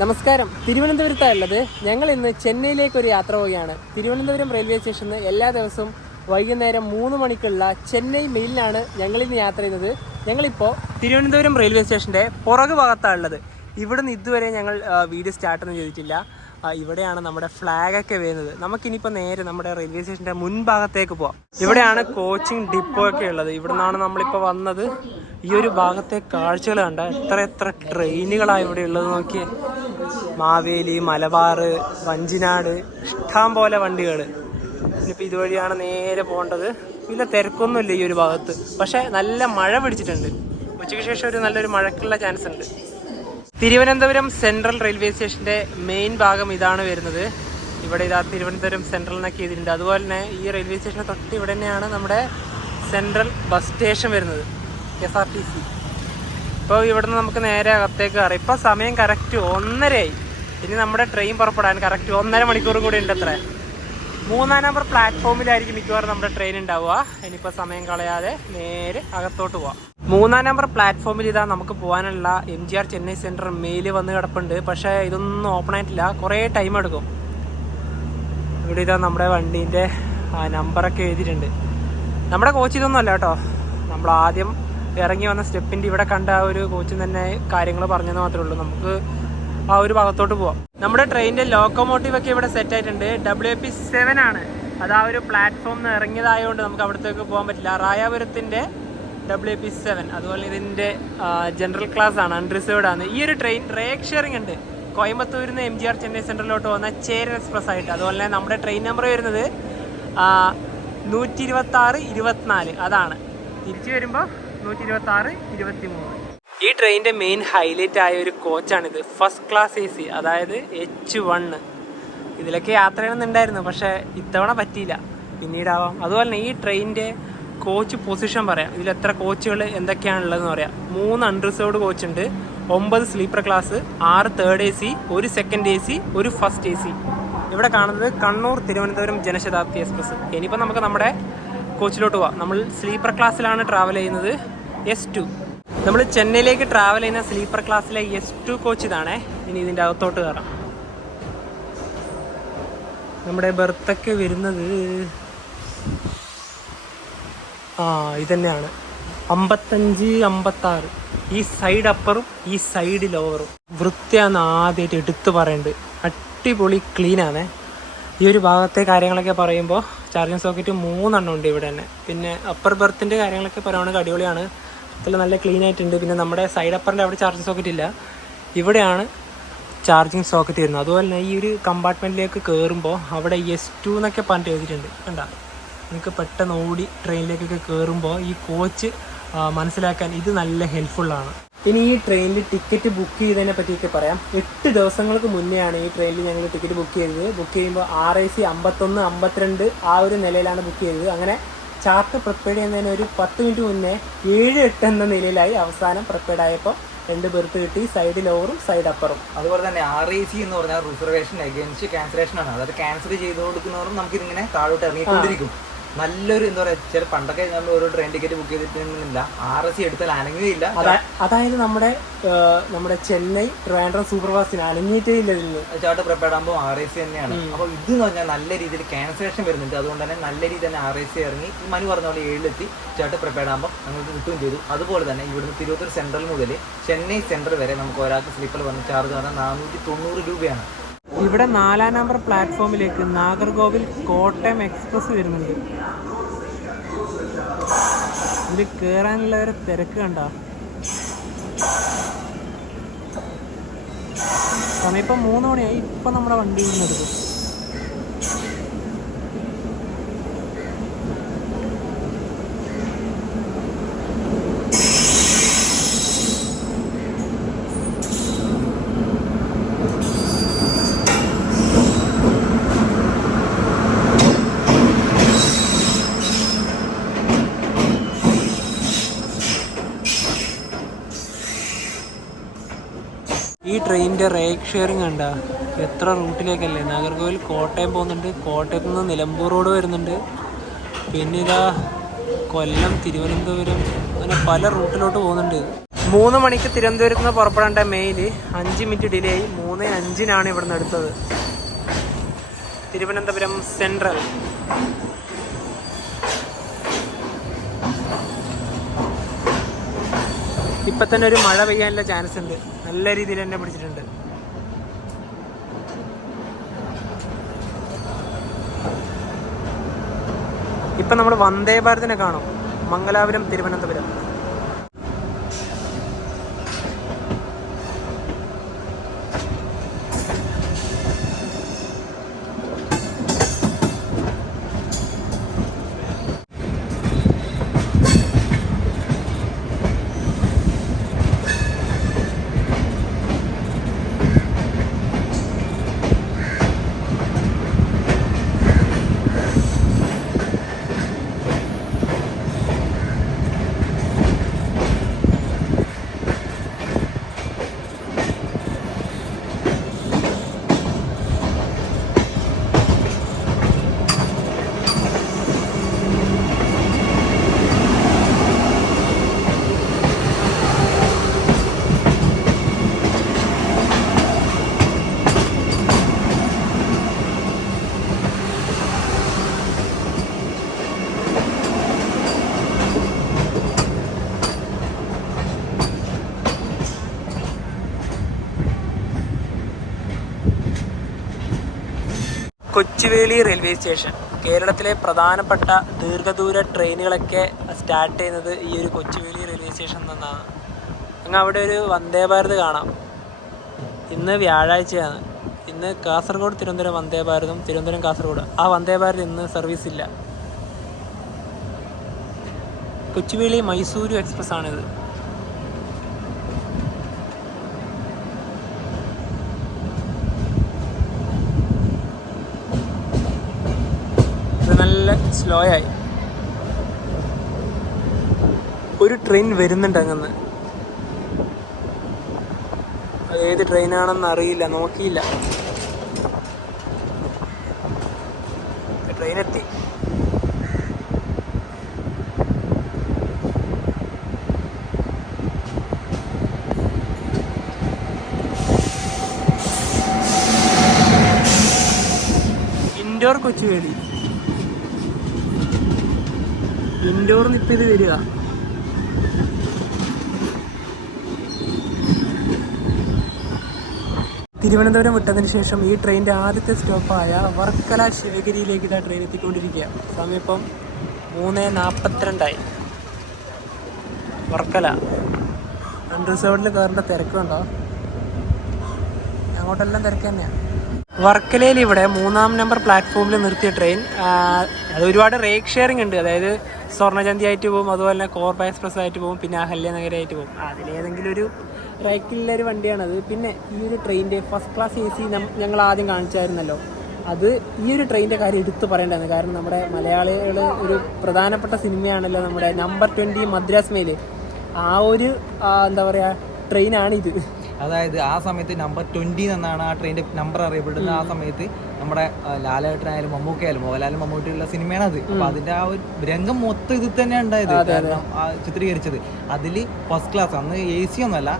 നമസ്കാരം. തിരുവനന്തപുരത്താണുള്ളത്. ഞങ്ങൾ ഇന്ന് ചെന്നൈയിലേക്ക് യാത്ര പോവുകയാണ്. തിരുവനന്തപുരം റെയിൽവേ സ്റ്റേഷനിൽ നിന്ന് എല്ലാ ദിവസവും വൈകുന്നേരം 3 മണിക്കുള്ള ചെന്നൈ മെയിലിനാണ് ഞങ്ങളിന്ന് യാത്ര ചെയ്യുന്നത്. ഞങ്ങളിപ്പോൾ തിരുവനന്തപുരം റെയിൽവേ സ്റ്റേഷൻ്റെ പുറകു ഭാഗത്താണുള്ളത്. ഇവിടുന്ന് ഇതുവരെ ഞങ്ങൾ വീഡിയോ സ്റ്റാർട്ടൊന്നും ചെയ്തിട്ടില്ല. ഇവിടെയാണ് നമ്മുടെ ഫ്ലാഗൊക്കെ വരുന്നത്. നമുക്കിനിപ്പോൾ നേരെ നമ്മുടെ റെയിൽവേ സ്റ്റേഷൻ്റെ മുൻഭാഗത്തേക്ക് പോവാം. ഇവിടെയാണ് കോച്ചിങ് ഡിപ്പോ ഒക്കെ ഉള്ളത്. ഇവിടെ നിന്നാണ് നമ്മളിപ്പോൾ വന്നത്. ഈ ഒരു ഭാഗത്തെ കാഴ്ചകൾ കണ്ട എത്ര ട്രെയിനുകളാണ് ഇവിടെ ഉള്ളത് നോക്കിയേ. മാവേലി, മലബാർ, വഞ്ചിനാട്, ഇഷ്ടം പോലെ വണ്ടികൾ. ഇനിയിപ്പോൾ ഇതുവഴിയാണ് നേരെ പോകേണ്ടത്. ഇല്ല, തിരക്കൊന്നുമില്ല ഈ ഒരു ഭാഗത്ത്. പക്ഷേ നല്ല മഴ പിടിച്ചിട്ടുണ്ട്. ഉച്ചയ്ക്ക് ശേഷം നല്ലൊരു മഴയ്ക്കുള്ള ചാൻസ് ഉണ്ട്. തിരുവനന്തപുരം സെൻട്രൽ റെയിൽവേ സ്റ്റേഷൻ്റെ മെയിൻ ഭാഗം ഇതാണ് വരുന്നത്. ഇവിടെ തിരുവനന്തപുരം സെൻട്രൽ എന്നൊക്കെ ചെയ്തിട്ടുണ്ട്. അതുപോലെ തന്നെ ഈ റെയിൽവേ സ്റ്റേഷന് തൊട്ട് ഇവിടെ തന്നെയാണ് നമ്മുടെ സെൻട്രൽ ബസ് സ്റ്റേഷൻ വരുന്നത്, SRTC. ഇപ്പോൾ ഇവിടുന്ന് നമുക്ക് നേരെ അകത്തേക്ക് കയറാം. ഇപ്പോൾ സമയം കറക്റ്റ് 1:30 ഇനി നമ്മുടെ ട്രെയിൻ പുറപ്പെടാൻ കറക്റ്റ് 1.5 മണിക്കൂറും കൂടി ഉണ്ട്. അത്ര 3-ാം നമ്പർ പ്ലാറ്റ്ഫോമിലായിരിക്കും മിക്കവാറും നമ്മുടെ ട്രെയിൻ ഉണ്ടാവുക. ഇനിയിപ്പോൾ സമയം കളയാതെ നേരെ അകത്തോട്ട് പോവാം. 3-ാം നമ്പർ പ്ലാറ്റ്ഫോമിൽ നമുക്ക് പോകാനുള്ള MGR ചെന്നൈ സെൻട്രൽ മെയിൽ വന്ന് കിടപ്പുണ്ട്. പക്ഷേ ഇതൊന്നും ഓപ്പൺ ആയിട്ടില്ല, കുറേ ടൈം എടുക്കും. ഇവിടെ നമ്മുടെ വണ്ടീൻ്റെ നമ്പറൊക്കെ എഴുതിയിട്ടുണ്ട്. നമ്മുടെ കോച്ച് ഇതൊന്നും അല്ല കേട്ടോ. നമ്മൾ ആദ്യം ഇറങ്ങി വന്ന സ്റ്റെപ്പിൻ്റെ ഇവിടെ കണ്ട ആ ഒരു കോച്ചിൽ തന്നെ കാര്യങ്ങൾ പറഞ്ഞെന്ന് മാത്രമേ ഉള്ളൂ. നമുക്ക് ആ ഒരു ഭാഗത്തോട്ട് പോവാം. നമ്മുടെ ട്രെയിനിൻ്റെ ലോക്കോമോട്ടീവ് ഒക്കെ ഇവിടെ സെറ്റ് ആയിട്ടുണ്ട്. WP7 ആണ്. അത് ആ ഒരു പ്ലാറ്റ്ഫോമിൽ നിന്ന് ഇറങ്ങിയതായതുകൊണ്ട് നമുക്ക് അവിടത്തേക്ക് പോകാൻ പറ്റില്ല. റായാപുരത്തിൻ്റെ WP7, അതുപോലെ ഇതിൻ്റെ ജനറൽ ക്ലാസ് ആണ്, അൺറിസേർവ്ഡ് ആണ്. ഈ ഒരു ട്രെയിൻ റേക്ക് ഷെയറിംഗ് ഉണ്ട്. കോയമ്പത്തൂരിൽ നിന്ന് MGR ചെന്നൈ സെൻട്രലിലോട്ട് പോകുന്ന ചേരൻ എക്സ്പ്രസ് ആയിട്ട്. അതുപോലെ തന്നെ നമ്മുടെ ട്രെയിൻ നമ്പർ വരുന്നത് 126-24. അതാണ്. തിരിച്ചു വരുമ്പോൾ 126-23. ഈ ട്രെയിനിൻ്റെ മെയിൻ ഹൈലൈറ്റ് ആയ ഒരു കോച്ചാണിത്. ഫസ്റ്റ് ക്ലാസ് AC, അതായത് H1. ഇതിലൊക്കെ യാത്ര ചെയ്യണമെന്നുണ്ടായിരുന്നു, പക്ഷേ ഇത്തവണ പറ്റിയില്ല, പിന്നീടാവാം. അതുപോലെ തന്നെ ഈ ട്രെയിനിൻ്റെ കോച്ച് പൊസിഷൻ പറയാം. ഇതിൽ എത്ര കോച്ചുകൾ എന്തൊക്കെയാണുള്ളതെന്ന് പറയാം. 3 അൺറിസേർവ്ഡ് കോച്ച് ഉണ്ട്, 9 sleeper class, 6 third AC, 1 second AC, 1 first AC. ഇവിടെ കാണുന്നത് കണ്ണൂർ തിരുവനന്തപുരം ജനശതാബ്ദി എക്സ്പ്രസ്. ഇനിയിപ്പോൾ നമുക്ക് നമ്മുടെ കോച്ചിലോട്ട് പോവാം. നമ്മൾ സ്ലീപ്പർ ക്ലാസ്സിലാണ് ട്രാവൽ ചെയ്യുന്നത്, S2. നമ്മൾ ചെന്നൈയിലേക്ക് ട്രാവൽ ചെയ്യുന്ന സ്ലീപ്പർ ക്ലാസ്സിലെ S2 കോച്ച് ഇതാണേ. ഇനി ഇതിൻ്റെ അകത്തോട്ട് കയറാം. നമ്മുടെ ബർത്തൊക്കെ വരുന്നത് ഇതന്നെയാണ്, 55-56. ഈ സൈഡ് അപ്പറും ഈ സൈഡ് ലോവറും വൃത്തിയാന്ന് ആദ്യമായിട്ട് എടുത്ത് പറയുന്നുണ്ട്. അടിപൊളി ക്ലീനാണേ. ഈ ഒരു ഭാഗത്തെ കാര്യങ്ങളൊക്കെ പറയുമ്പോൾ ചാർജിങ് സോക്കറ്റ് 3 ഉണ്ട് ഇവിടെ തന്നെ. പിന്നെ അപ്പർ ബർത്തിൻ്റെ കാര്യങ്ങളൊക്കെ പറയുകയാണെങ്കിൽ അടിപൊളിയാണ്. ഇതെല്ലാം നല്ല ക്ലീൻ ആയിട്ടുണ്ട്. പിന്നെ നമ്മുടെ സൈഡ് അപ്പറിൻ്റെ അവിടെ ചാർജിങ് സോക്കറ്റ് ഇല്ല, ഇവിടെയാണ് ചാർജിങ് സോക്കറ്റ് വരുന്നത്. അതുപോലെ തന്നെ ഈ ഒരു കമ്പാർട്ട്മെൻറ്റിലേക്ക് കയറുമ്പോൾ അവിടെ S2 എന്നൊക്കെ പറഞ്ഞിട്ട് എഴുതിയിട്ടുണ്ട്. കണ്ട, നിങ്ങൾക്ക് പെട്ടെന്ന് ഓടി ട്രെയിനിലേക്കൊക്കെ കയറുമ്പോൾ ഈ കോച്ച് മനസ്സിലാക്കാൻ ഇത് നല്ല ഹെൽപ്ഫുള്ളാണ്. ഇനി ഈ ട്രെയിനിൽ ടിക്കറ്റ് ബുക്ക് ചെയ്തതിനെ പറ്റിയൊക്കെ പറയാം. 8 ദിവസങ്ങൾക്ക് മുന്നെയാണ് ഈ ട്രെയിനിൽ ഞങ്ങൾ ടിക്കറ്റ് ബുക്ക് ചെയ്തത്. ബുക്ക് ചെയ്യുമ്പോൾ RAC 51, 52 ആ ഒരു നിലയിലാണ് ബുക്ക് ചെയ്തത്. അങ്ങനെ ചാർട്ട് പ്രിപ്പയർ ചെയ്യുന്നതിന് ഒരു 10 മിനിറ്റ് മുന്നേ 7-8 എന്ന നിലയിലായി. അവസാനം പ്രിപ്പയർഡ് ആയപ്പോൾ 2 ബെർത്ത് കിട്ടി, സൈഡ് ലോവറും സൈഡ് അപ്പറും. അതുപോലെ തന്നെ RAC എന്ന് പറഞ്ഞാൽ റിസർവേഷൻ അഗേൻസ്റ്റ് ക്യാൻസലേഷൻ ആണ്. അതായത് ക്യാൻസൽ ചെയ്ത് കൊടുക്കുന്നവരും നമുക്കിതിങ്ങനെ താഴോട്ട് ഇറങ്ങിക്കൊണ്ടിരിക്കും. നല്ലൊരു എന്താ പറയുക, ചില പണ്ടൊക്കെ നമ്മൾ ഓരോ ട്രെയിൻ ടിക്കറ്റ് ബുക്ക് ചെയ്തിട്ടില്ല, RAC എടുത്താൽ അനങ്ങുകയില്ല. അതായത് നമ്മുടെ ചെന്നൈ ട്രിവാൻഡ്രം സൂപ്പർ ഫാസ്റ്റിന് അനങ്ങിയിട്ടേ ഇല്ല. ചാർട്ട് പ്രിപ്പയർഡ് ആകുമ്പോൾ RAC തന്നെയാണ്. അപ്പോൾ ഇതെന്ന് പറഞ്ഞാൽ നല്ല രീതിയിൽ ക്യാൻസലേഷൻ വരുന്നുണ്ട്. അതുകൊണ്ട് തന്നെ നല്ല രീതിയിൽ തന്നെ RAC ഇറങ്ങി ഈ മനു പറഞ്ഞ പോലെ 7 ചാർട്ട് പ്രിപ്പയർഡ് ആകുമ്പോൾ നമുക്ക് കിട്ടുകയും ചെയ്തു. അതുപോലെ തന്നെ ഇവിടുന്ന് തിരുവനന്തപുരം സെൻട്രൽ മുതൽ ചെന്നൈ സെൻട്രൽ വരെ നമുക്ക് ഒരാൾക്ക് സ്ലീപ്പർ പറഞ്ഞ ചാർജ് പറഞ്ഞാൽ 490 രൂപയാണ്. ഇവിടെ 4-ാം നമ്പർ പ്ലാറ്റ്ഫോമിലേക്ക് നാഗർകോവിൽ കോട്ടയം എക്സ്പ്രസ് വരുന്നുണ്ട്. ഇതിൽ കയറാനുള്ളവരെ തിരക്ക് കണ്ട. സമയം ഇപ്പം 3 മണിയായി. ഇപ്പം നമ്മുടെ വണ്ടി എടുക്കും. ഈ ട്രെയിനിൻ്റെ റേക്ക് ഷെയറിങ് കണ്ട എത്ര റൂട്ടിലേക്കല്ലേ. നാഗർകോവിൽ കോട്ടയം പോകുന്നുണ്ട്, കോട്ടയത്ത് നിന്ന് നിലമ്പൂർ റോഡ് വരുന്നുണ്ട്, പിന്നെ കൊല്ലം, തിരുവനന്തപുരം, അങ്ങനെ പല റൂട്ടിലോട്ട് പോകുന്നുണ്ട്. 3 മണിക്ക് തിരുവനന്തപുരത്ത് നിന്ന് പുറപ്പെടേണ്ട മെയിൽ 5 മിനിറ്റ് ഡിലേ ആയി. 3:05 ഇവിടുന്ന് എടുത്തത്. തിരുവനന്തപുരം സെൻട്രൽ. ഇപ്പം തന്നെ ഒരു മഴ പെയ്യാനുള്ള ചാൻസ് ഉണ്ട്. നല്ല രീതിയിൽ തന്നെ പിടിച്ചിട്ടുണ്ട്. ഇപ്പം നമ്മൾ വന്ദേ ഭാരതിനെ കാണും, മംഗലാപുരം തിരുവനന്തപുരം. Kochuveli railway station. കേരളത്തിലെ പ്രധാനപ്പെട്ട ദീർഘദൂര ട്രെയിനുകളൊക്കെ സ്റ്റാർട്ട് ചെയ്യുന്നത് ഈ ഒരു കൊച്ചുവേളി റെയിൽവേ സ്റ്റേഷനിൽ നിന്നാണ്. അങ്ങ് അവിടെ ഒരു വന്ദേ ഭാരത് കാണാം. ഇന്ന് വ്യാഴാഴ്ചയാണ്. ഇന്ന് കാസർഗോഡ് തിരുവനന്തപുരം വന്ദേ ഭാരതും തിരുവനന്തപുരം കാസർഗോഡ് ആ വന്ദേ ഭാരത് ഇന്ന് സർവീസ് ഇല്ല. കൊച്ചുവേളി മൈസൂരു എക്സ്പ്രസ് ആണിത്. നല്ല സ്ലോ ആയി. ഒരു ട്രെയിൻ വരുന്നുണ്ട് അങ്ങനെ. അത് ഏത് ട്രെയിനാണെന്ന് അറിയില്ല, നോക്കിയില്ല. ട്രെയിൻ എത്തി. ഇൻഡോർ കൊച്ചുവേളി. ഇൻഡോറിൽ ഇപ്പം ഇത് വരിക. തിരുവനന്തപുരം വിട്ടതിന് ശേഷം ഈ ട്രെയിനിൻ്റെ ആദ്യത്തെ സ്റ്റോപ്പായ വർക്കല ശിവഗിരിയിലേക്ക് ഇതാ ട്രെയിൻ എത്തിക്കൊണ്ടിരിക്കുക. സമയം ഇപ്പം 3:42. വർക്കല അൺറിസർവ്ഡിൽ കയറേണ്ട തിരക്കുണ്ടോ? അങ്ങോട്ടെല്ലാം തിരക്ക് തന്നെയാണ്. വർക്കലയിൽ ഇവിടെ 3-ാം നമ്പർ പ്ലാറ്റ്ഫോമിൽ നിർത്തിയ ട്രെയിൻ. അത് ഒരുപാട് റേക്ക് ഷെയറിംഗ് ഉണ്ട്. അതായത് സ്വർണ്ണചന്തി ആയിട്ട് പോകും, അതുപോലെ തന്നെ കോർബ എക്സ്പ്രസ് ആയിട്ട് പോകും, പിന്നെ അഹല്യനഗരായിട്ട് പോകും. അതിലേതെങ്കിലും ഒരു റേക്കിലൊരു വണ്ടിയാണത്. പിന്നെ ഈ ഒരു ട്രെയിനിൻ്റെ ഫസ്റ്റ് ക്ലാസ് AC ഞങ്ങൾ ആദ്യം കാണിച്ചായിരുന്നല്ലോ. അത് ഈ ഒരു ട്രെയിനിൻ്റെ കാര്യം എടുത്ത് പറയേണ്ടതാണ്. കാരണം നമ്മുടെ മലയാളികൾ ഒരു പ്രധാനപ്പെട്ട സിനിമയാണല്ലോ നമ്മുടെ നമ്പർ 20 മദ്രാസ് മെയിൽ. ആ ഒരു എന്താ പറയുക ട്രെയിനാണിത്. അതായത് ആ സമയത്ത് നമ്പർ 20 എന്നാണ് ആ ട്രെയിനിന്റെ നമ്പർ അറിയപ്പെടുന്നത്. ആ സമയത്ത് നമ്മുടെ ലാലേട്ടനായാലും മമ്മൂക്കയായാലും മോഹൻലാലും മമ്മൂട്ടിയുള്ള സിനിമയാണ് അത്. അപ്പൊ അതിന്റെ ആ ഒരു രംഗം മൊത്തം ഇത് തന്നെയാണ് ഉണ്ടായത്. കാരണം ചിത്രീകരിച്ചത് അതിൽ ഫസ്റ്റ് ക്ലാസ്. അന്ന് AC ഒന്നുമല്ല,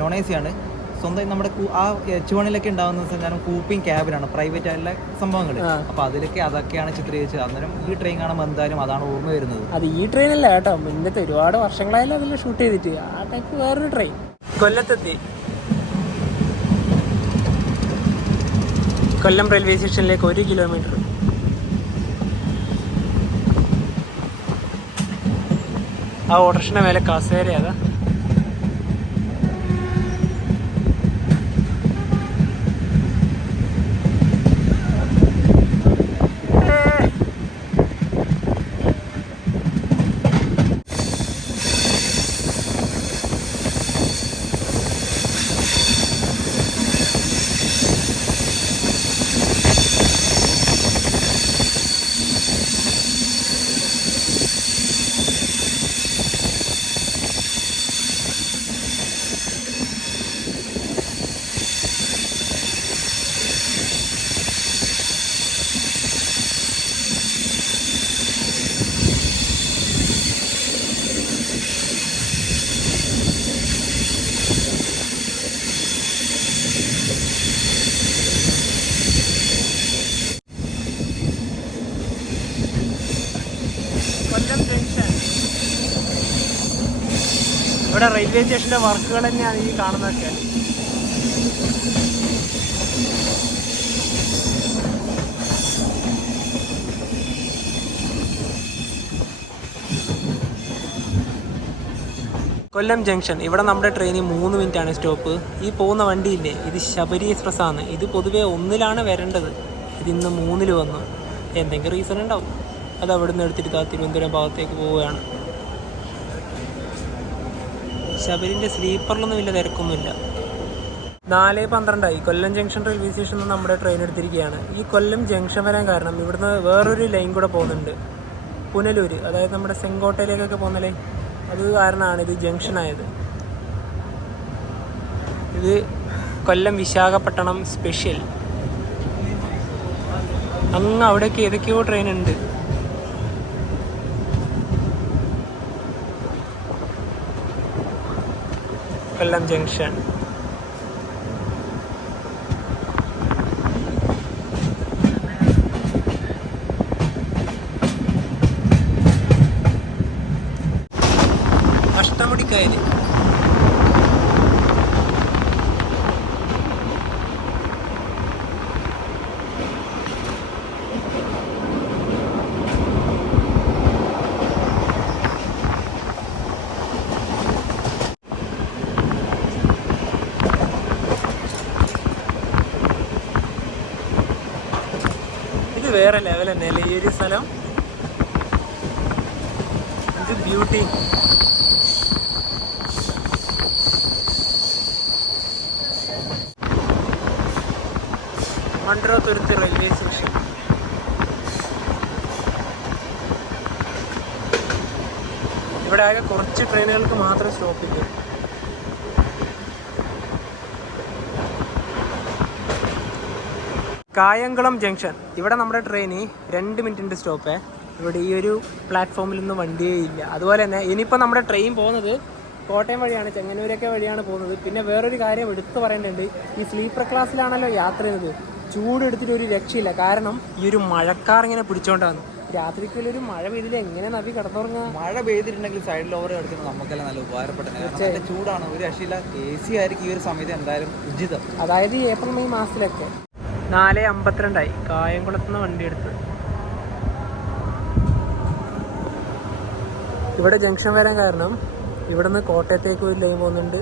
നോൺ AC ആണ്. സ്വന്തം നമ്മുടെ ആ H1-ലൊക്കെ ഉണ്ടാകുന്ന സംവിധാനം കൂപ്പിംഗ് ക്യാബിനാണ്, പ്രൈവറ്റ് ആയിട്ടുള്ള സംഭവങ്ങൾ. അപ്പൊ അതിലൊക്കെ അതൊക്കെയാണ് ചിത്രീകരിച്ചത്. അന്നേരം ഈ ട്രെയിൻ കാണുമ്പോൾ എന്തായാലും അതാണ് ഓർമ്മ വരുന്നത്. അത് ഈ ട്രെയിനല്ല കേട്ടോ, മുന്നത്തെ ഒരുപാട് വർഷങ്ങളായാലും അതിൽ ഷൂട്ട് ചെയ്തിട്ട്. ആ ടൈപ്പ് വേറൊരു ട്രെയിൻ. കൊല്ലത്തെത്തി. കൊല്ലം റെയിൽവേ സ്റ്റേഷനിലേക്ക് 1 കിലോമീറ്റർ. ആ ഓട്ടോറിക്ഷയുടെ മേലെ കസേരയാ. നമ്മുടെ റെയിൽവേ സ്റ്റേഷൻ്റെ വർക്കുകൾ തന്നെയാണ് ഈ കാണുന്നതൊക്കെ. കൊല്ലം ജംഗ്ഷൻ. ഇവിടെ നമ്മുടെ ട്രെയിനിൽ 3 മിനിറ്റാണ് സ്റ്റോപ്പ്. ഈ പോകുന്ന വണ്ടിയില്ലേ, ഇത് ശബരി എക്സ്പ്രസ് ആണ്. ഇത് പൊതുവേ 1-ലാണ് വരേണ്ടത്. ഇതിന്ന് 3-ൽ വന്നു. എന്തെങ്കിലും റീസൺ ഉണ്ടാവും. അത് അവിടെ നിന്ന് എടുത്തിട്ട് തിരുവനന്തപുരം ഭാഗത്തേക്ക് പോവുകയാണ്. ശബരിൻ്റെ സ്ലീപ്പറിലൊന്നും വലിയ തിരക്കൊന്നുമില്ല. 4:12 കൊല്ലം ജംഗ്ഷൻ റെയിൽവേ സ്റ്റേഷനിൽ നിന്ന് നമ്മുടെ ട്രെയിൻ എടുത്തിരിക്കുകയാണ്. ഈ കൊല്ലം ജംഗ്ഷൻ വരാൻ കാരണം ഇവിടുന്ന് വേറൊരു ലൈൻ കൂടെ പോകുന്നുണ്ട്, പുനലൂർ, അതായത് നമ്മുടെ സെങ്കോട്ടയിലേക്കൊക്കെ പോകുന്ന ലൈൻ. അത് കാരണമാണ് ഇത് ജംഗ്ഷൻ ആയത്. ഇത് കൊല്ലം വിശാഖപട്ടണം സ്പെഷ്യൽ. അങ്ങ് അവിടേക്ക് ഏതൊക്കെയോ ട്രെയിൻ ഉണ്ട്. കൊല്ലം ജംഗ്ഷൻ. അഷ്ടമുടിക്കായൽ. ഇത് വേറെ ലെവൽ തന്നെ അല്ലേ ഈ ഒരു സ്ഥലം. ഇത് ബ്യൂട്ടി. Munroturuttu railway station. ഇവിടെ ആകെ കുറച്ച് ട്രെയിനുകൾക്ക് മാത്രം സ്റ്റോപ്പില്ല. കായംകുളം ജംഗ്ഷൻ. ഇവിടെ നമ്മുടെ ട്രെയിന് 2 മിനിറ്റിൻ്റെ സ്റ്റോപ്പേ. ഇവിടെ ഈ ഒരു പ്ലാറ്റ്ഫോമിലൊന്നും വണ്ടിയേ ഇല്ല. അതുപോലെ തന്നെ ഇനിയിപ്പോൾ നമ്മുടെ ട്രെയിൻ പോകുന്നത് കോട്ടയം വഴിയാണ്, ചെങ്ങന്നൂരൊക്കെ വഴിയാണ് പോകുന്നത്. പിന്നെ വേറൊരു കാര്യം എടുത്തു പറയേണ്ടതുണ്ട്, ഈ സ്ലീപ്പർ ക്ലാസ്സിലാണല്ലോ യാത്ര ചെയ്യുന്നത്. ചൂടെടുത്തിട്ട് ഒരു രക്ഷയില്ല. കാരണം ഈ ഒരു മഴക്കാർ ഇങ്ങനെ പിടിച്ചോണ്ടാണ്. രാത്രിക്കുള്ളൊരു മഴ പെയ്തില്ല, എങ്ങനെ നവി കിടന്നുറങ്ങുക? മഴ പെയ്തിട്ടുണ്ടെങ്കിൽ സൈഡിൽ ഓവർ കിടക്കുന്നത് നമുക്കെല്ലാം നല്ല ഉപകാരപ്പെട്ടത്. ചൂടാണ്, ഒരു രക്ഷയില്ല. AC ആയിരിക്കും ഈ ഒരു സമയത്ത് എന്തായാലും ഉചിതം. അതായത് ഈ ഏപ്രിൽ മെയ് മാസത്തിലൊക്കെ. 4:52 കായംകുളത്തുനിന്ന് വണ്ടി എടുത്ത്. ഇവിടെ ജംഗ്ഷൻ വരാൻ കാരണം ഇവിടെ നിന്ന് കോട്ടയത്തേക്ക് ഒരു ലൈൻ പോകുന്നുണ്ട്,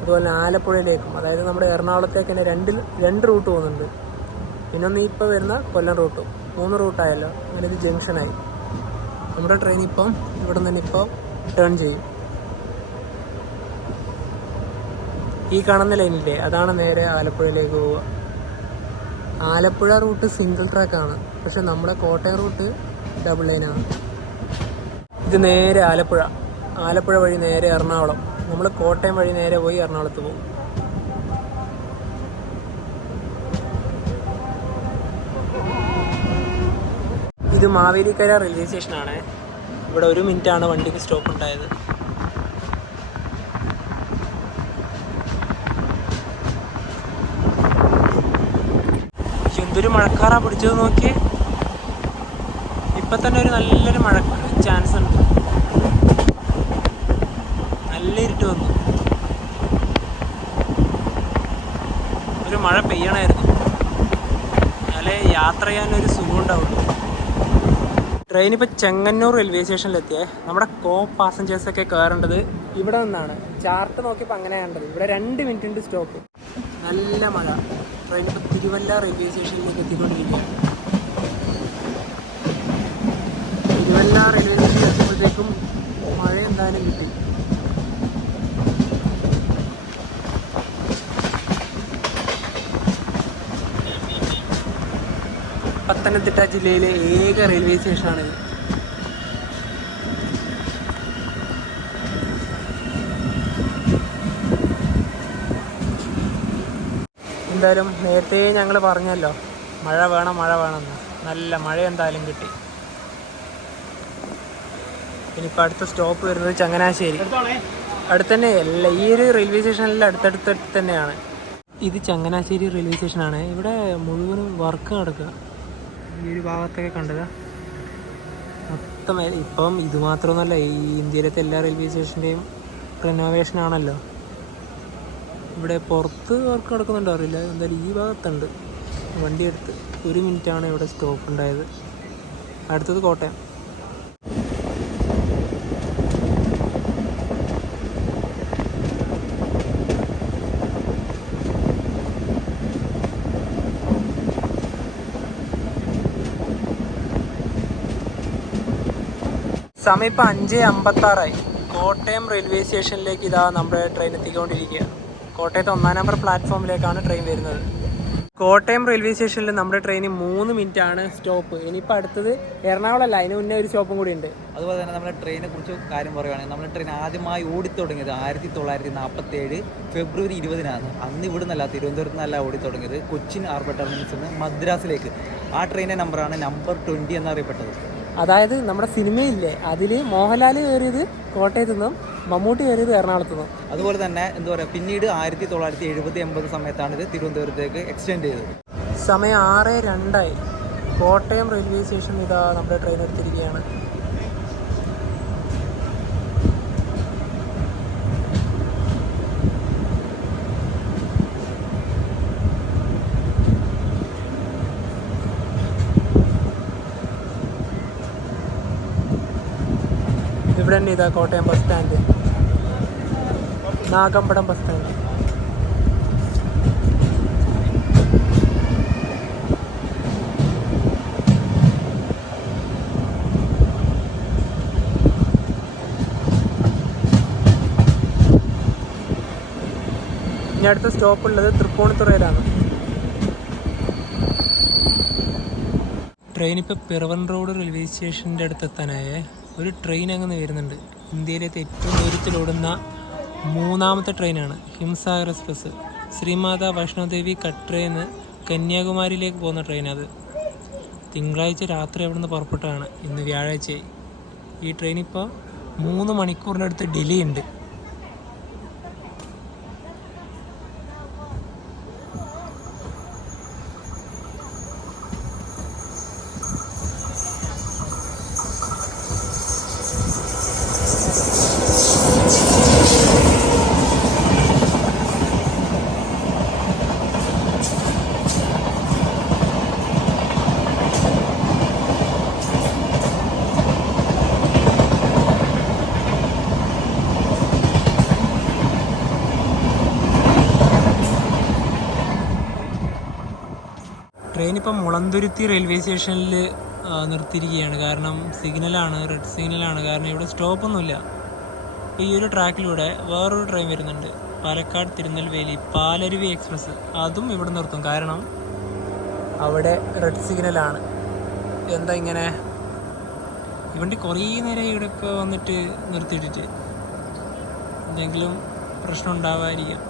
അതുപോലെ ആലപ്പുഴയിലേക്കും, അതായത് നമ്മുടെ എറണാകുളത്തേക്ക് തന്നെ രണ്ട് റൂട്ട് പോകുന്നുണ്ട്. പിന്നൊന്ന് ഇപ്പോൾ വരുന്ന കൊല്ലം റൂട്ടും. 3 റൂട്ടായല്ലോ. അങ്ങനെ ഇത് ജംഗ്ഷനായി. നമ്മുടെ ട്രെയിൻ ഇപ്പം ഇവിടെ നിന്ന് തന്നെ ഇപ്പോൾ ടേൺ ചെയ്യും. ഈ കാണുന്ന ലൈനില്ലേ, അതാണ് നേരെ ആലപ്പുഴയിലേക്ക് പോവുക. ആലപ്പുഴ റൂട്ട് സിംഗിൾ ട്രാക്കാണ്, പക്ഷെ നമ്മുടെ കോട്ടയം റൂട്ട് ഡബിൾ ലൈനാണ്. ഇത് നേരെ ആലപ്പുഴ വഴി നേരെ എറണാകുളം. നമ്മൾ കോട്ടയം വഴി നേരെ പോയി എറണാകുളത്ത് പോകും. ഇത് മാവേലിക്കര റെയിൽവേ സ്റ്റേഷനാണ്. ഇവിടെ 1 മിനിറ്റാണ് വണ്ടിക്ക് സ്റ്റോപ്പ് ഉണ്ടായത്. എന്തൊരു മഴക്കാറാ പിടിച്ചത് നോക്കിയേ. ഇപ്പൊ തന്നെ ഒരു നല്ലൊരു മഴ ചാൻസ് ഉണ്ട്. നല്ല ഇരുട്ട് വന്നു. ഒരു മഴ പെയ്യണമായിരുന്നു, എന്നാലേ യാത്ര ചെയ്യാനൊരു സുഖം ഉണ്ടാവുള്ളൂ. ട്രെയിൻ ഇപ്പോൾ ചെങ്ങന്നൂർ റെയിൽവേ സ്റ്റേഷനിലെത്തിയേ. നമ്മുടെ പാസഞ്ചേഴ്സൊക്കെ കയറേണ്ടത് ഇവിടെ നിന്നാണ്. ചാർട്ട് നോക്കിയപ്പോൾ അങ്ങനെ കണ്ടത്. ഇവിടെ 2 മിനിറ്റ് സ്റ്റോപ്പ്. നല്ല മഴ. ട്രെയിൻ ഇപ്പോൾ തിരുവല്ല റെയിൽവേ സ്റ്റേഷനിലേക്ക് എത്തിക്കൊണ്ടിരിക്കുകയാണ്. തിരുവല്ല റെയിൽവേ സ്റ്റേഷൻ എത്തുമ്പോഴത്തേക്കും മഴ എന്തായാലും കിട്ടി. പത്തനംതിട്ട ജില്ലയിലെ ഏക റെയിൽവേ സ്റ്റേഷനാണിത്. എന്തായാലും നേരത്തെ ഞങ്ങൾ പറഞ്ഞല്ലോ മഴ വേണമെന്ന്. നല്ല മഴ എന്തായാലും കിട്ടി. ഇനിയിപ്പോൾ അടുത്ത സ്റ്റോപ്പ് വരുന്നത് ചങ്ങനാശ്ശേരി. അടുത്തന്നെ ഈ ഒരു റെയിൽവേ സ്റ്റേഷനെല്ലാം അടുത്തടുത്ത് തന്നെയാണ്. ഇത് ചങ്ങനാശ്ശേരി റെയിൽവേ സ്റ്റേഷനാണ്. ഇവിടെ മുഴുവനും വർക്ക് നടക്കുക. ഈ ഒരു ഭാഗത്തൊക്കെ കണ്ടത് മൊത്തം. ഇപ്പം ഇത് മാത്രമൊന്നുമല്ല, ഈ ഇന്ത്യയിലത്തെ എല്ലാ റെയിൽവേ സ്റ്റേഷൻ്റെയും റിനോവേഷൻ ആണല്ലോ. ഇവിടെ പുറത്ത് വർക്ക് നടക്കുന്നുണ്ടോ അറിയില്ല, എന്തായാലും ഈ ഭാഗത്തുണ്ട്. വണ്ടി എടുത്ത് 1 മിനിറ്റാണ് ഇവിടെ സ്റ്റോപ്പ് ഉണ്ടായത്. അടുത്തത് കോട്ടയം. സമയം ഇപ്പം 5:56. കോട്ടയം റെയിൽവേ സ്റ്റേഷനിലേക്ക് ഇതാ നമ്മുടെ ട്രെയിൻ എത്തിക്കൊണ്ടിരിക്കുക. കോട്ടയത്ത് 1-ാം നമ്പർ പ്ലാറ്റ്ഫോമിലേക്കാണ് ട്രെയിൻ വരുന്നത്. കോട്ടയം റെയിൽവേ സ്റ്റേഷനിൽ നമ്മുടെ ട്രെയിന് 3 മിനിറ്റാണ് സ്റ്റോപ്പ്. ഇനിയിപ്പോൾ അടുത്തത് എറണാകുളമല്ല, അതിന് മുന്നേ ഒരു സ്റ്റോപ്പും കൂടി ഉണ്ട്. അതുപോലെ തന്നെ നമ്മുടെ ട്രെയിനെ കുറിച്ച് കാര്യം പറയുകയാണെങ്കിൽ നമ്മുടെ ട്രെയിൻ ആദ്യമായി ഓടിത്തുടങ്ങിയത് 1947 ഫെബ്രുവരി 20-നാണ്. അന്ന് ഇവിടെ നിന്നല്ല, തിരുവനന്തപുരത്ത് നിന്നല്ല ഓടിത്തുടങ്ങിയത്. കൊച്ചിൻ ഹാർബർ ടെർമിനൽസിൽ നിന്ന് മദ്രാസിലേക്ക്. ആ ട്രെയിനിൻ്റെ നമ്പറാണ് നമ്പർ 20 എന്നറിയപ്പെട്ടത്. അതായത് നമ്മുടെ സിനിമയില്ലേ, അതിൽ മോഹൻലാൽ കയറിയത് കോട്ടയത്തു നിന്നും മമ്മൂട്ടി കയറിയത് എറണാകുളത്തു നിന്നും. അതുപോലെ തന്നെ എന്താ പറയുക, പിന്നീട് 1970-80 സമയത്താണ് ഇത് തിരുവനന്തപുരത്തേക്ക് എക്സ്റ്റെൻഡ് ചെയ്തത്. സമയം 6:02. കോട്ടയം റെയിൽവേ സ്റ്റേഷൻ ഇതാ നമ്മുടെ ട്രെയിൻ എടുത്തിരിക്കുകയാണ്. ഇവിടെ തന്നെ ഇതാ Kottayam bus stand, Nagampadam bus stand. ഇനി അടുത്ത സ്റ്റോപ്പ് ഉള്ളത് തൃപ്പൂണിത്തുറയിലാണ്. ട്രെയിൻ ഇപ്പോൾ പിറവൻ റോഡ് റെയിൽവേ സ്റ്റേഷൻ്റെ അടുത്തെത്താനായേ. ഒരു ട്രെയിൻ അങ്ങനെ വരുന്നുണ്ട്. ഇന്ത്യയിലത്തെ ഏറ്റവും ദൂരത്തിലോടുന്ന 3-ാമത്തെ ട്രെയിനാണ് ഹിംസാഗർ എക്സ്പ്രസ്. ശ്രീമാതാ വൈഷ്ണോദേവി കട്രേന്ന് കന്യാകുമാരിയിലേക്ക് പോകുന്ന ട്രെയിനത്. തിങ്കളാഴ്ച രാത്രി അവിടെ നിന്ന് പുറപ്പെട്ടതാണ്. ഇന്ന് വ്യാഴാഴ്ചയായി. ഈ ട്രെയിൻ ഇപ്പോൾ 3 മണിക്കൂറിനടുത്ത് ഡിലേ ഉണ്ട്. ട്രെയിൻ ഇപ്പം മുളന്തുരുത്തി റെയിൽവേ സ്റ്റേഷനിൽ നിർത്തിയിരിക്കുകയാണ്. കാരണം സിഗ്നലാണ്, റെഡ് സിഗ്നലാണ്. കാരണം ഇവിടെ സ്റ്റോപ്പൊന്നുമില്ല. അപ്പോൾ ഈ ഒരു ട്രാക്കിലൂടെ വേറൊരു ട്രെയിൻ വരുന്നുണ്ട്, പാലക്കാട് തിരുനെൽവേലി പാലരുവി എക്സ്പ്രസ്. അതും ഇവിടെ നിർത്തും, കാരണം അവിടെ റെഡ് സിഗ്നലാണ്. എന്താ ഇങ്ങനെ? ഈ വണ്ടി കുറേ നേരം ഇവിടെയൊക്കെ വന്നിട്ട് നിർത്തിയിട്ടിട്ട് എന്തെങ്കിലും പ്രശ്നം ഉണ്ടാവാതിരിക്കാം.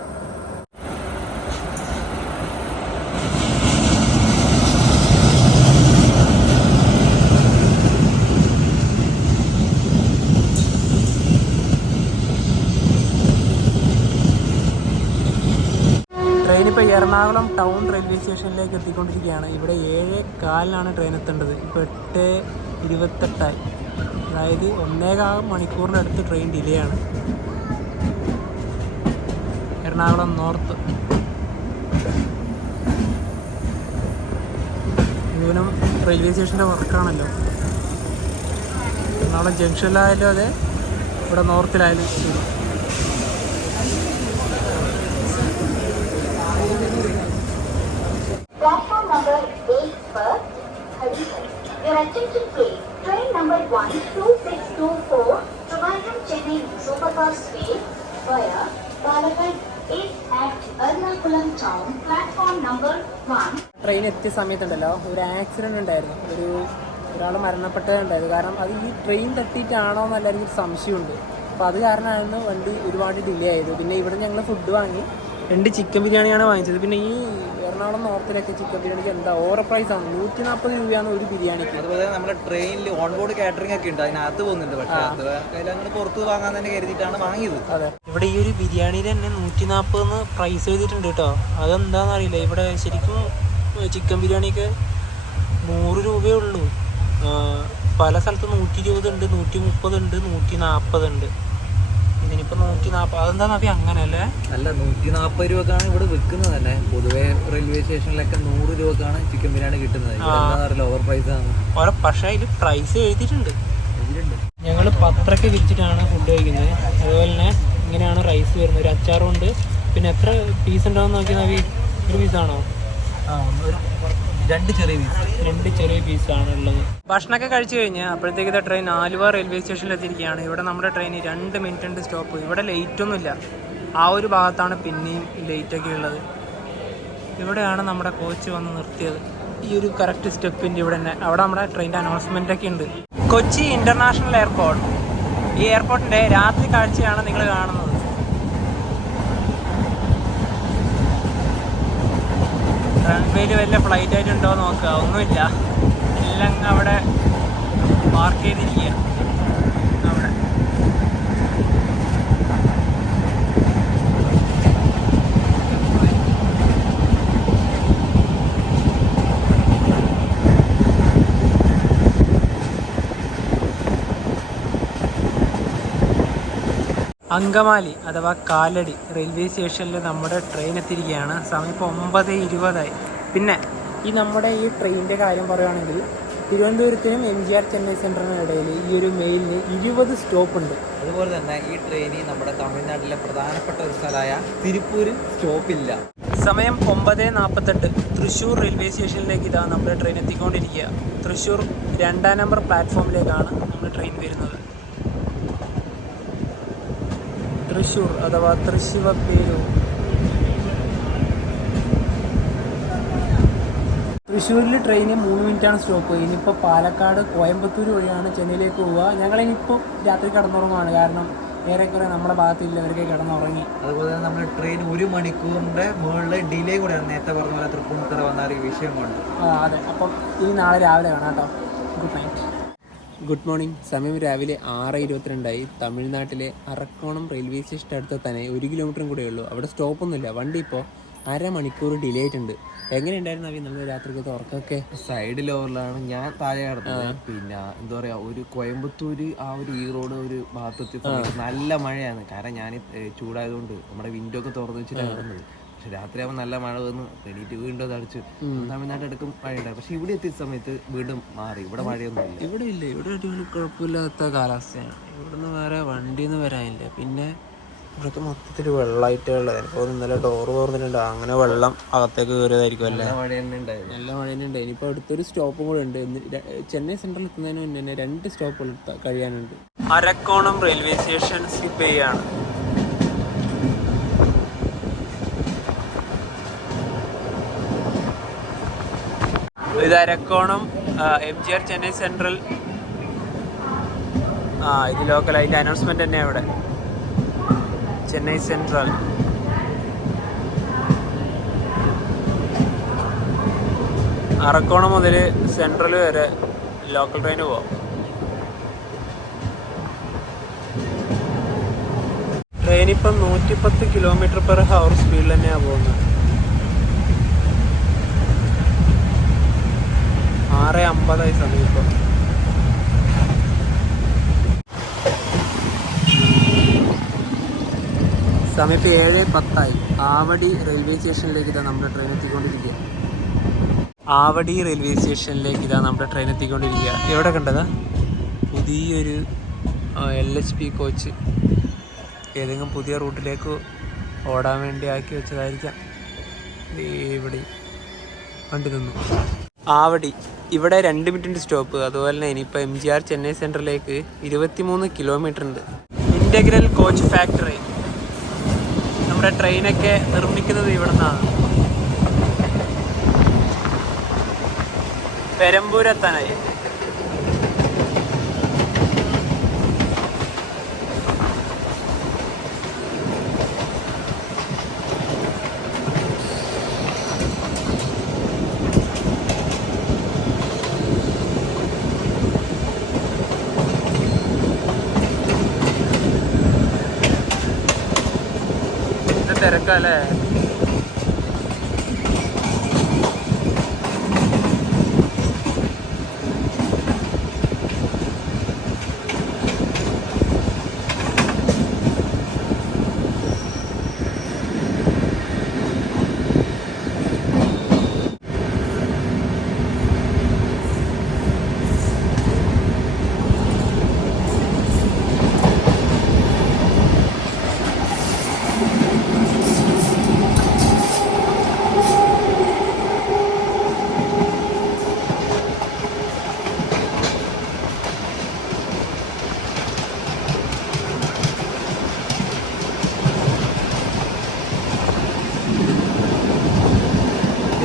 ട്രെയിനിപ്പോൾ എറണാകുളം ടൗൺ റെയിൽവേ സ്റ്റേഷനിലേക്ക് എത്തിക്കൊണ്ടിരിക്കുകയാണ്. ഇവിടെ 7:15 ട്രെയിൻ എത്തേണ്ടത്. ഇപ്പോൾ 8:28. അതായത് 1.25 മണിക്കൂറിനടുത്ത് ട്രെയിൻ ഡിലേ ആണ്. എറണാകുളം നോർത്ത്. മുഴുവനും റെയിൽവേ സ്റ്റേഷൻ്റെ വർക്കാണല്ലോ. എറണാകുളം ജംഗ്ഷനിലായാലും അതെ, ഇവിടെ നോർത്തിലായാലും ശരി. Platform number 8 for Harihar. Your attention please. Train number 12624 Trivandrum Chennai Superfast Rail via Palakkad is at Ernakulam town. Platform number 1. Train എത്തിയ സമയത്തുണ്ടല്ലോ ഒരു ആക്സിഡൻറ്റ് ഉണ്ടായിരുന്നു. ഒരാൾ മരണപ്പെട്ടതുണ്ടായത്. കാരണം അത് ഈ ട്രെയിൻ തട്ടിയിട്ടാണോ എന്നല്ല എനിക്കൊരു സംശയമുണ്ട്. അപ്പോൾ അത് കാരണമായിരുന്നു വണ്ടി ഒരുപാട് ഡിലേ ആയത്. പിന്നെ ഇവിടെ ഞങ്ങൾ ഫുഡ് വാങ്ങി 2 ചിക്കൻ ബിരിയാണിയാണ് വാങ്ങിച്ചത്. പിന്നെ ഈ എറണാകുളം നോർത്തിലൊക്കെ ചിക്കൻ ബിരിയാണിക്ക് എന്താ ഓവർ പ്രൈസാണ്. 140 രൂപയാണ് ഒരു ബിരിയാണിക്ക്. അതുപോലെ നമ്മുടെ ട്രെയിനിൽ ഓൺബോർഡ് കാറ്ററിംഗ് ഒക്കെ ഉണ്ട്, അതിനകത്ത് പോകുന്നുണ്ട്. പക്ഷേ അത് അങ്ങനെ പുറത്ത് വാങ്ങാൻ തന്നെ കരുതിയിട്ടാണ് വാങ്ങിയത്. അതെ, ഇവിടെ ഈ ഒരു ബിരിയാണിയിൽ തന്നെ 140 പ്രൈസ് ചെയ്തിട്ടുണ്ട് കേട്ടോ. അതെന്താണെന്ന് അറിയില്ല. ഇവിടെ ശരിക്കും ചിക്കൻ ബിരിയാണിക്ക് 100 രൂപയേ ഉള്ളൂ. പല സ്ഥലത്ത് 120 ഉണ്ട്, 130 ഉണ്ട്, 140 ഉണ്ട്. ഇതിനിപ്പോൾ ഇപ്പൊ 140. അതെന്താ നബി അങ്ങനെയല്ലേ? അല്ല, 140 രൂപക്കാണ് ഇവിടെ വിൽക്കുന്നത് തന്നെ. പൊതുവെ റെയിൽവേ സ്റ്റേഷനിലൊക്കെ 100 രൂപക്കാണ് ചിക്കൻ ബിരിയാണി കിട്ടുന്നത്. എന്താ ഓവർ പ്രൈസ് ആണ്. പക്ഷേ ഇത് പ്രൈസ് എഴുതിയിട്ടുണ്ട്. ഞങ്ങൾ 10 വിരിച്ചിട്ടാണ് ഫുഡ് കഴിക്കുന്നത്. അതുപോലെ തന്നെ ഇങ്ങനെയാണ് റൈസ് വരുന്നത്. ഒരു അച്ചാറുണ്ട്. പിന്നെ എത്ര പീസ് ഉണ്ടാവും നോക്കി നബി? ഒരു പീസാണോ? രണ്ട് ചെറിയ പീസാണ് ഉള്ളത്. ഭക്ഷണമൊക്കെ കഴിച്ചു കഴിഞ്ഞ് അപ്പോഴത്തേക്ക് ട്രെയിൻ ആലുവ റെയിൽവേ സ്റ്റേഷനിൽ എത്തിയിരിക്കുകയാണ്. ഇവിടെ നമ്മുടെ ട്രെയിൻ 2 മിനിറ്റ് ഉണ്ട് സ്റ്റോപ്പ്. ഇവിടെ ലേറ്റൊന്നുമില്ല. ആ ഒരു ഭാഗത്താണ് പിന്നെയും ലേറ്റൊക്കെ ഉള്ളത്. ഇവിടെയാണ് നമ്മുടെ കോച്ച് വന്ന് നിർത്തിയത്. ഈ ഒരു കറക്റ്റ് സ്റ്റെപ്പിൻ്റെ ഇവിടെ തന്നെ. അവിടെ നമ്മുടെ ട്രെയിനിൻ്റെ അനൗൺസ്മെൻ്റ് ഒക്കെ ഉണ്ട്. Kochi international airport. ഈ എയർപോർട്ടിൻ്റെ രാത്രി കാഴ്ചയാണ് നിങ്ങൾ കാണുന്നത്. റൺവേയിൽ വല്ല ഫ്ലൈറ്റ് ആയിട്ടുണ്ടോ നോക്കുക. ഒന്നുമില്ല, എല്ലാം അവിടെ പാർക്ക് ചെയ്തിരിക്കുക. അവിടെ അങ്കമാലി അഥവാ കാലടി റെയിൽവേ സ്റ്റേഷനിൽ നമ്മുടെ ട്രെയിൻ എത്തിയിരിക്കുകയാണ്. സമയം ഇപ്പോൾ 9:20. പിന്നെ നമ്മുടെ ഈ ട്രെയിനിൻ്റെ കാര്യം പറയുകയാണെങ്കിൽ തിരുവനന്തപുരത്തിനും MGR ചെന്നൈ സെൻട്രലിനും ഇടയിൽ ഈ ഒരു മെയിലിന് 20 സ്റ്റോപ്പ് ഉണ്ട്. അതുപോലെ തന്നെ ഈ ട്രെയിനിൽ നമ്മുടെ തമിഴ്നാട്ടിലെ പ്രധാനപ്പെട്ട ഒരു സ്ഥലമായ തിരുപ്പൂര് സ്റ്റോപ്പില്ല. സമയം 9:48. തൃശ്ശൂർ റെയിൽവേ സ്റ്റേഷനിലേക്ക് ഇതാ നമ്മുടെ ട്രെയിൻ എത്തിക്കൊണ്ടിരിക്കുക. തൃശ്ശൂർ 2ാം നമ്പർ പ്ലാറ്റ്ഫോമിലേക്കാണ് നമ്മുടെ ട്രെയിൻ വരുന്നത്. തൃശ്ശൂർ അഥവാ തൃശ്ശിവപ്പേരൂർ. തൃശ്ശൂരിൽ ട്രെയിന് 3 മിനിറ്റാണ് സ്റ്റോപ്പ്. ഇനിയിപ്പോൾ പാലക്കാട് കോയമ്പത്തൂർ വഴിയാണ് ചെന്നൈയിലേക്ക് പോവുക. ഞങ്ങളിനിപ്പോൾ രാത്രി കിടന്നുറങ്ങുകയാണ്. കാരണം ഏറെക്കുറെ നമ്മുടെ ഭാഗത്തില്ലവരൊക്കെ കിടന്നുറങ്ങി. അതുപോലെ തന്നെ നമ്മുടെ ട്രെയിൻ 1 മണിക്കൂറിൻ്റെ മുകളിൽ ഡിലേ കൂടെയാണ്. നേരത്തെ പറഞ്ഞ പോലെ തൃപ്പൂണിത്തുറ വന്ന ഒരു വിഷയം കൊണ്ട്. അതെ. അപ്പം ഇനി നാളെ രാവിലെ കാണാം കേട്ടോ. Good night. Good morning. സമയം രാവിലെ 6:22. തമിഴ്നാട്ടിലെ അറക്കോണം റെയിൽവേ സ്റ്റേഷൻ്റെ അടുത്ത് തന്നെ 1 കിലോമീറ്ററും കൂടെ ഉള്ളൂ. അവിടെ സ്റ്റോപ്പൊന്നുമില്ല. വണ്ടി ഇപ്പോൾ അരമണിക്കൂർ ഡിലേ ആയിട്ടുണ്ട്. എങ്ങനെയുണ്ടായിരുന്നു അവി നമ്മുടെ രാത്രിക്കത്തെ ഉറക്കമൊക്കെ? സൈഡ് ലോറിലാണ് ഞാൻ താഴെ കിടന്നത്. പിന്നെ എന്താ പറയാ, ഒരു കോയമ്പത്തൂര് ആ ഒരു ഈറോഡ് ഒരു ഭാഗത്തെത്തിയ സമയത്ത് നല്ല മഴയാണ്. കാരണം ഞാൻ ചൂടായതുകൊണ്ട് നമ്മുടെ വിൻഡോ ഒക്കെ തുറന്നു വെച്ചിട്ടാണ് കിടന്നത്. പക്ഷെ രാത്രിയാകുമ്പോൾ നല്ല മഴ വന്നു. എണീറ്റ് വീണ്ടും അത് അടിച്ചു. തമിഴ്നാട്ടിൽ എടുക്കും മഴയുണ്ടായി. പക്ഷെ ഇവിടെ എത്തിയ സമയത്ത് വീണ്ടും മാറി. ഇവിടെ മഴയൊന്നും ഇല്ല. ഇവിടെ ഇല്ല. ഇവിടെ ഒരു കുഴപ്പമില്ലാത്ത കാലാവസ്ഥയാണ്. ഇവിടുന്ന് വേറെ വണ്ടിന്ന് വരാനില്ല. പിന്നെ ഇവിടൊക്കെ മൊത്തത്തിൽ വെള്ളമായിട്ടേ ഉള്ളത്. എനിക്ക് ഇന്നലെ ഡോറ് തുറന്നിട്ടുണ്ട്. അങ്ങനെ വെള്ളം അകത്തേക്ക് കയറിയതായിരിക്കും അല്ലേ? നല്ല മഴ തന്നെ ഉണ്ടായി. ഇനിയിപ്പോൾ അടുത്തൊരു സ്റ്റോപ്പും കൂടെ ഉണ്ട്. ചെന്നൈ സെൻട്രൽ എത്തുന്നതിന് മുന്നേ തന്നെ 2 സ്റ്റോപ്പുകൾ കഴിയാനുണ്ട്. അരക്കോണം റെയിൽവേ സ്റ്റേഷൻ സ്കിപ്പ് ചെയ്യാണ്. ഇത് അരക്കോണം MGR ചെന്നൈ സെൻട്രൽ. ഇത് ലോക്കൽ. അതിൻ്റെ അനൗൺസ്മെന്റ് തന്നെ അവിടെ. ചെന്നൈ സെൻട്രൽ. അറക്കോണം മുതൽ സെൻട്രൽ വരെ ലോക്കൽ ട്രെയിന് പോവാം. ട്രെയിനിപ്പം 110 km/h സ്പീഡിൽ തന്നെയാണ് പോകുന്നത്. 6:50 സമയം ഇപ്പം. സമയം ഇപ്പോൾ 7:10. ആവടി റെയിൽവേ സ്റ്റേഷനിലേക്ക് ഇതാ നമ്മുടെ ട്രെയിൻ എത്തിക്കൊണ്ടിരിക്കുക. എവിടെ കണ്ടതാ പുതിയൊരു LHP കോച്ച്. ഏതെങ്കിലും പുതിയ റൂട്ടിലേക്ക് ഓടാൻ വേണ്ടി ആക്കി വെച്ചതായിരിക്കാം. ഇവിടെ വണ്ടി നിന്നു. ആവടി ഇവിടെ 2 മിനിറ്റിൻ്റെ സ്റ്റോപ്പ്. അതുപോലെ തന്നെ ഇനിയിപ്പോൾ MGR ചെന്നൈ സെൻട്രലിലേക്ക് 23 കിലോമീറ്റർ ഉണ്ട്. Integral coach factory. നമ്മുടെ ട്രെയിനൊക്കെ നിർമ്മിക്കുന്നത് ഇവിടെ നിന്നാണ്. പെരമ്പൂരെത്താനായി. തിരക്കല്ലേ?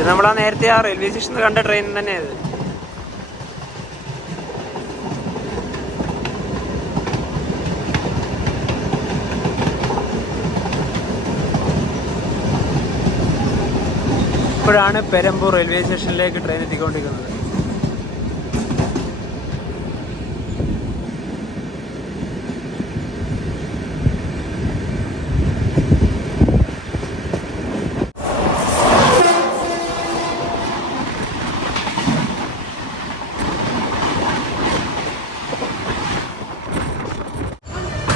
നമ്മളാ നേരത്തെ ആ റെയിൽവേ സ്റ്റേഷനിൽ കണ്ട ട്രെയിൻ തന്നെ ഇത്. ഇപ്പോഴാണ് പെരമ്പൂർ റെയിൽവേ സ്റ്റേഷനിലേക്ക് ട്രെയിൻ എത്തിക്കൊണ്ടിരിക്കുന്നത്.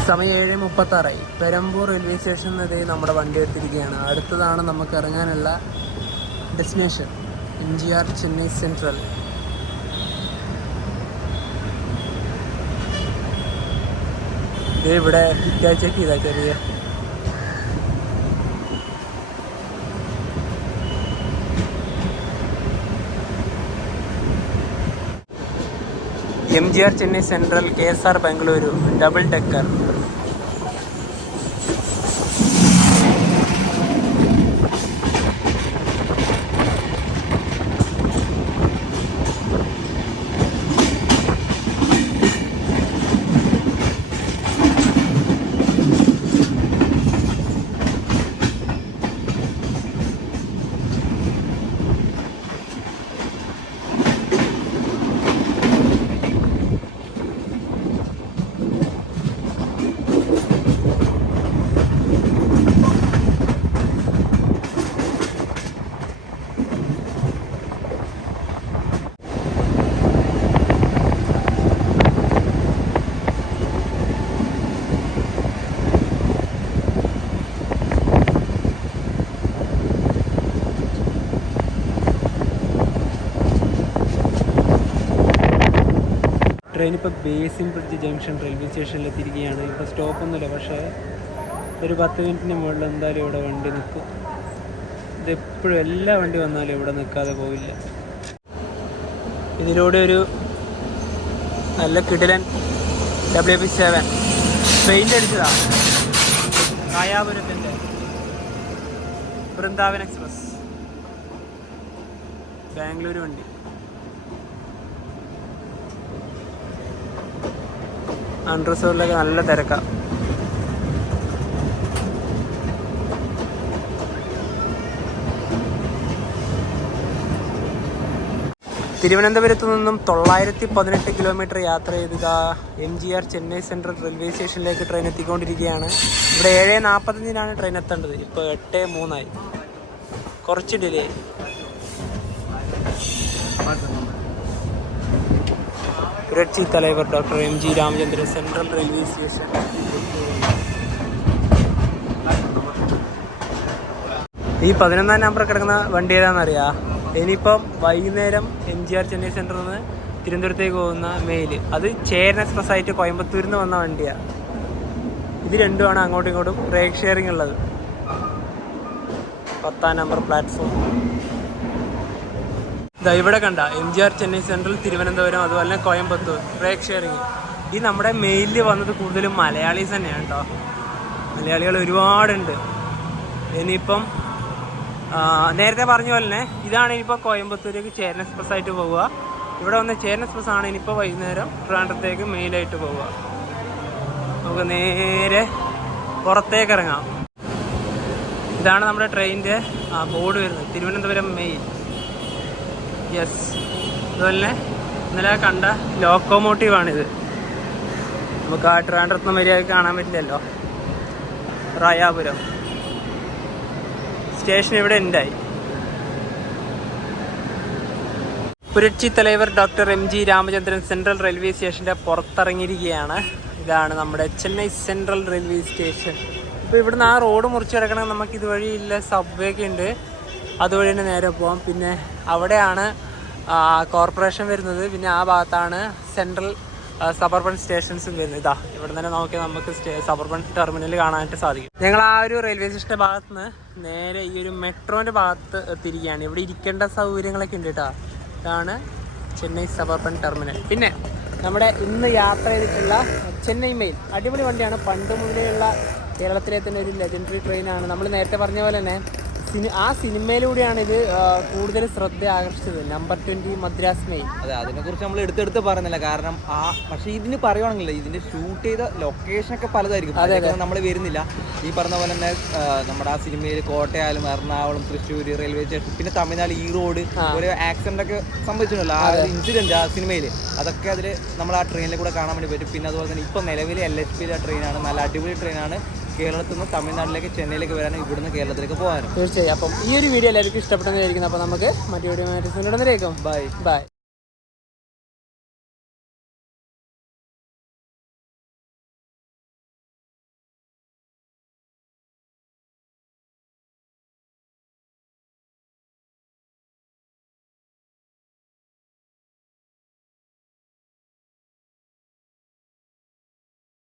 സമയം 7:36. പെരമ്പൂർ റെയിൽവേ സ്റ്റേഷനിൽ നിന്ന് നമ്മുടെ വണ്ടി എടുത്തിരിക്കുകയാണ്. അടുത്തതാണ് നമുക്ക് ഇറങ്ങാനുള്ള ഡെസ്റ്റിനേഷൻ, MGR ചെന്നൈ സെൻട്രൽ. ഇവിടെ ചെക്ക് ചെയ്താ ചെറിയ MGR Chennai Central KSR Bengaluru double decker. Train ഇപ്പോൾ ബേസിൻ ബ്രിഡ്ജ് ജംഗ്ഷൻ റെയിൽവേ സ്റ്റേഷനിൽ എത്തിയിരിക്കുകയാണ്. ഇപ്പോൾ സ്റ്റോപ്പൊന്നുമില്ല, പക്ഷേ ഒരു 10 മിനിറ്റിന് മുകളിൽ എന്തായാലും ഇവിടെ വണ്ടി നിൽക്കും. ഇതെപ്പോഴും എല്ലാ വണ്ടി വന്നാലും ഇവിടെ നിൽക്കാതെ പോവില്ല. ഇതിലൂടെ ഒരു നല്ല കിടിലൻ WB7 പെയിൻ്റ് അടിച്ചതാണ്. കായാപുരത്തിൻ്റെ വൃന്ദാവൻ എക്സ്പ്രസ് ബാംഗ്ലൂർ വണ്ടി. അൺറിസർവിലൊക്കെ നല്ല തിരക്കാണ്. തിരുവനന്തപുരത്തു നിന്നും 918 കിലോമീറ്റർ യാത്ര ചെയ്ത് MGR ചെന്നൈ സെൻട്രൽ റെയിൽവേ സ്റ്റേഷനിലേക്ക് ട്രെയിൻ എത്തിക്കൊണ്ടിരിക്കുകയാണ്. ഇവിടെ 7:45 ട്രെയിൻ എത്തേണ്ടത്, ഇപ്പോൾ 8:03. കുറച്ച് ഡിലേ. പുരട്ചി Thalaivar doctor MG Ramachandran central railway station. ഈ 11-ാം നമ്പർ കിടക്കുന്ന വണ്ടി ഏതാണെന്നറിയാം. ഇനിയിപ്പം വൈകുന്നേരം MGR ചെന്നൈ സെൻട്രൽ നിന്ന് തിരുവനന്തപുരത്തേക്ക് പോകുന്ന മെയിൽ, അത് ചേരൻ എക്സ്പ്രസ് ആയിട്ട് കോയമ്പത്തൂരിൽ നിന്ന് വന്ന വണ്ടിയാണ്. ഇത് രണ്ടുമാണ് അങ്ങോട്ടും ഇങ്ങോട്ടും ബ്രേക്ക് ഷെയറിംഗ് ഉള്ളത്. 10-ാം നമ്പർ പ്ലാറ്റ്ഫോം. ഇവിടെ കണ്ട MGR ചെന്നൈ സെൻട്രൽ തിരുവനന്തപുരം, അതുപോലെ തന്നെ കോയമ്പത്തൂർ ബ്രേക്ക് ഷെയറിങ്. ഈ നമ്മുടെ മെയിലിൽ വന്നത് കൂടുതലും മലയാളീസ് തന്നെയാണ് കേട്ടോ. മലയാളികൾ ഒരുപാടുണ്ട്. ഇനിയിപ്പം നേരത്തെ പറഞ്ഞ പോലെ തന്നെ ഇതാണ് ഇനിയിപ്പോൾ കോയമ്പത്തൂരേക്ക് ചേരൻ എക്സ്പ്രസ് ആയിട്ട് പോവുക. ഇവിടെ വന്ന ചേരൻ എക്സ്പ്രസ് ആണ് ഇനിയിപ്പോൾ വൈകുന്നേരം ട്രിവാൻഡ്രത്തേക്ക് മെയിലായിട്ട് പോവുക. നമുക്ക് നേരെ പുറത്തേക്ക് ഇറങ്ങാം. ഇതാണ് നമ്മുടെ ട്രെയിനിൻ്റെ ബോർഡ് വരുന്നത്, തിരുവനന്തപുരം മെയിൽ. യെസ്, അതുപോലെ ഇന്നലെ കണ്ട ലോക്കോമോട്ടീവാണിത്. നമുക്ക് ആ ട്രിവാൻഡ്രത്ത് മര്യാദയ്ക്ക് കാണാൻ പറ്റില്ലല്ലോ. റായാപുരം സ്റ്റേഷൻ ഇവിടെ ഉണ്ടായി. പുരട്ചി Thalaivar doctor MG Ramachandran central railway സ്റ്റേഷൻ്റെ പുറത്തിറങ്ങിയിരിക്കുകയാണ്. ഇതാണ് നമ്മുടെ ചെന്നൈ സെൻട്രൽ റെയിൽവേ സ്റ്റേഷൻ. ഇപ്പോൾ ഇവിടുന്ന് ആ റോഡ് മുറിച്ച് കിടക്കണമെങ്കിൽ നമുക്ക് ഇതുവഴി ഇല്ല, സബ്വേ ഒക്കെ ഉണ്ട്, അതുവഴി തന്നെ നേരെ പോകാം. പിന്നെ അവിടെയാണ് കോർപ്പറേഷൻ വരുന്നത്. പിന്നെ ആ ഭാഗത്താണ് സെൻട്രൽ സബർബൻ സ്റ്റേഷൻസും വരുന്നത്. ഇതാ ഇവിടെ തന്നെ നോക്കിയാൽ നമുക്ക് സബർബൻ ടെർമിനൽ കാണാനായിട്ട് സാധിക്കും. ഞങ്ങൾ ആ ഒരു റെയിൽവേ സ്റ്റേഷൻ്റെ ഭാഗത്ത് നിന്ന് നേരെ ഈ ഒരു മെട്രോൻ്റെ ഭാഗത്ത് എത്തിയിരിക്കുകയാണ്. ഇവിടെ ഇരിക്കേണ്ട സൗകര്യങ്ങളൊക്കെ ഉണ്ട് കേട്ടോ. ഇതാണ് ചെന്നൈ സബർബൻ ടെർമിനൽ. പിന്നെ നമ്മുടെ ഇന്ന് യാത്ര ചെയ്തിട്ടുള്ള ചെന്നൈ മെയിൽ അടിപൊളി വണ്ടിയാണ്. പണ്ട് മുതലേയുള്ള കേരളത്തിലെ തന്നെ ഒരു ലെജൻഡറി ട്രെയിനാണ്. നമ്മൾ നേരത്തെ പറഞ്ഞ പോലെ തന്നെ ആ സിനിമയിലൂടെയാണ് ഇത് കൂടുതൽ ശ്രദ്ധ ആകർഷിച്ചത്. Number 20 Madras Mail. അതെ, അതിനെക്കുറിച്ച് നമ്മൾ എടുത്തെടുത്ത് പറയുന്നില്ല. കാരണം പക്ഷേ ഇതിന് പറയുവാണെങ്കിലോ ഇതിന്റെ ഷൂട്ട് ചെയ്ത ലൊക്കേഷനൊക്കെ പലതായിരിക്കും. അതൊക്കെ നമ്മൾ വരുന്നില്ല. ഈ പറഞ്ഞ പോലെ തന്നെ നമ്മുടെ ആ സിനിമയിൽ കോട്ടയാലും എറണാകുളം, തൃശ്ശൂർ റെയിൽവേ സ്റ്റേഷൻ, പിന്നെ തമിഴ്നാട് ഈറോഡ് ഒരു ആക്സിഡന്റ് ഒക്കെ സംഭവിച്ചിട്ടുണ്ടല്ലോ. ആ ഒരു ഇൻസിഡന്റ് ആ സിനിമയിൽ അതൊക്കെ അതിൽ നമ്മൾ ആ ട്രെയിനിൽ കൂടെ കാണാൻ വേണ്ടി പറ്റും. പിന്നെ അതുപോലെ തന്നെ ഇപ്പം നിലവിൽ LHP ട്രെയിനാണ്, നല്ല അടിപൊളി ട്രെയിനാണ്. കേരളത്തിൽ നിന്ന് തമിഴ്നാട്ടിലേക്ക്, ചെന്നൈയിലേക്ക് വരാനും ഇവിടുന്ന് കേരളത്തിലേക്ക് പോകാനും. തീർച്ചയായും. അപ്പം ഈ ഒരു വീഡിയോ എല്ലാവർക്കും ഇഷ്ടപ്പെട്ടെന്നായിരിക്കുന്നു. അപ്പോൾ നമുക്ക് മറ്റു വീഡിയോ ബൈ.